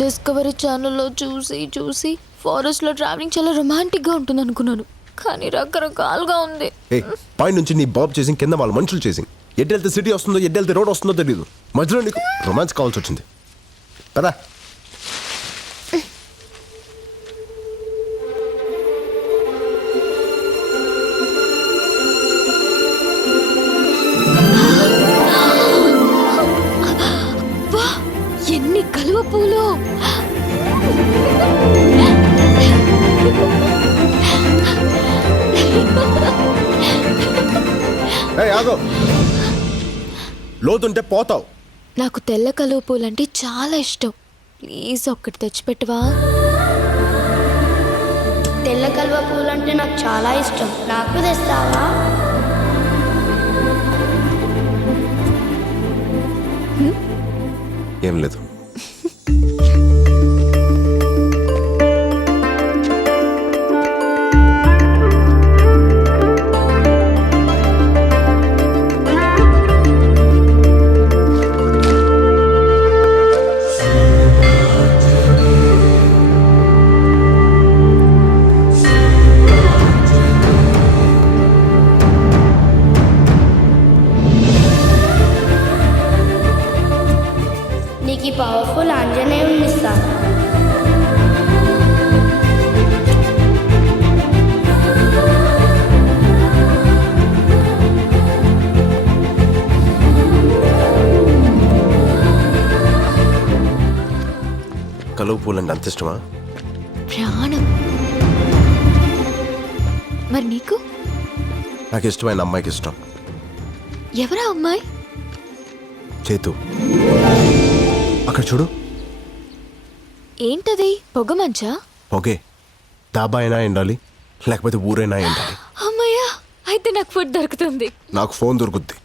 Discovery ఛానల్లో చూసి చూసి ఫారెస్ట్లో ట్రావెలింగ్ చాలా రొమాంటిక్గా ఉంటుంది అనుకున్నాను కానీ రకరకాలుగా ఉంది. పై నుంచి నీ బాబ్ చేసింగ్ కింద వాళ్ళ మనుషులు చేసింగ్ ఎడ్డెళ్తే సిటీ వస్తుందో ఎడ్డెళ్తే రోడ్ వస్తుందో తెలియదు మధ్యలో నీకు రొమాన్స్ కావాల్సి వచ్చింది. పదా. కలువ పూలు. లోతుంటే పోతావు. నాకు తెల్ల కలువ పూలు అంటే చాలా ఇష్టం. ప్లీజ్ ఒక్కటి తెచ్చిపెట్టవా? తెల్ల కలువ పూలు అంటే నాకు చాలా ఇష్టం. నాకు తెస్తావా? ఏం లేదు. ఈ పవర్ఫుల్ ఆంజనేయుని ఇస్తాను. కలువ పూలు అంటే అంత ఇష్టమా? ప్రాణం. మరి నీకు? నాకు ఇష్టమైన అమ్మాయికి ఇష్టం. ఎవరా అమ్మాయి? చేతు. అక్కడ చూడు. ఏంటది? పొగ మంచా? ఓకే డాబా అయినా ఎండాలి లేకపోతే ఊరైనా ఎండాలి. అమ్మయ్యా అయితే నాకు ఫుడ్ దొరుకుతుంది. నాకు ఫోన్ దొరుకుద్ది.